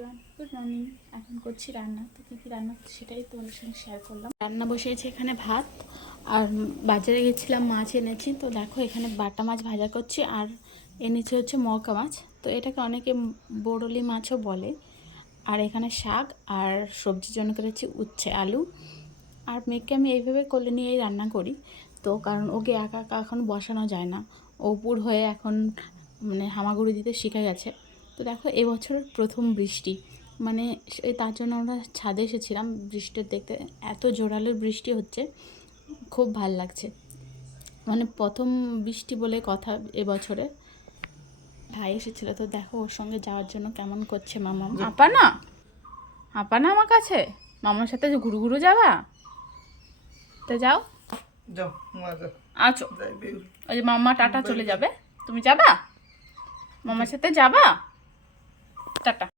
Everyone, good morning. এখন করছি রান্না। তো কী কী রান্না করছি সেটাই তোমাদের সঙ্গে শেয়ার করলাম। রান্না বসিয়েছি এখানে ভাত, আর বাজারে গেছিলাম, মাছ এনেছি। তো দেখো এখানে বাটা মাছ ভাজা করছি, আর এনেছি হচ্ছে মৌকা মাছ। তো এটাকে অনেকে বরলি মাছও বলে। আর এখানে শাক আর সবজির জন্য করেছি উচ্ছে আলু। আর মেয়েকে আমি এইভাবে কোলে নিয়েই রান্না করি। তো কারণ ওকে একা একা এখন বসানো যায় না, ও উপর হয়ে এখন মানে হামাগুড়ি দিতে শিখে গেছে। তো দেখো এবছরের প্রথম বৃষ্টি, মানে তার জন্য আমরা ছাদে এসেছিলাম বৃষ্টি দেখতে। এত জোরালো বৃষ্টি হচ্ছে, খুব ভাল লাগছে। মানে প্রথম বৃষ্টি বলে কথা এবছরে। ভাই এসেছিলো, তো দেখো ওর সঙ্গে যাওয়ার জন্য কেমন করছে মামা। আপা না আমার কাছে মামার সাথে ঘুরু ঘুরু যাবা, তো যাও আছো। ওই যে মাম্মা টাটা চলে যাবে, তুমি যাবা মামার সাথে, যাবা টাটা।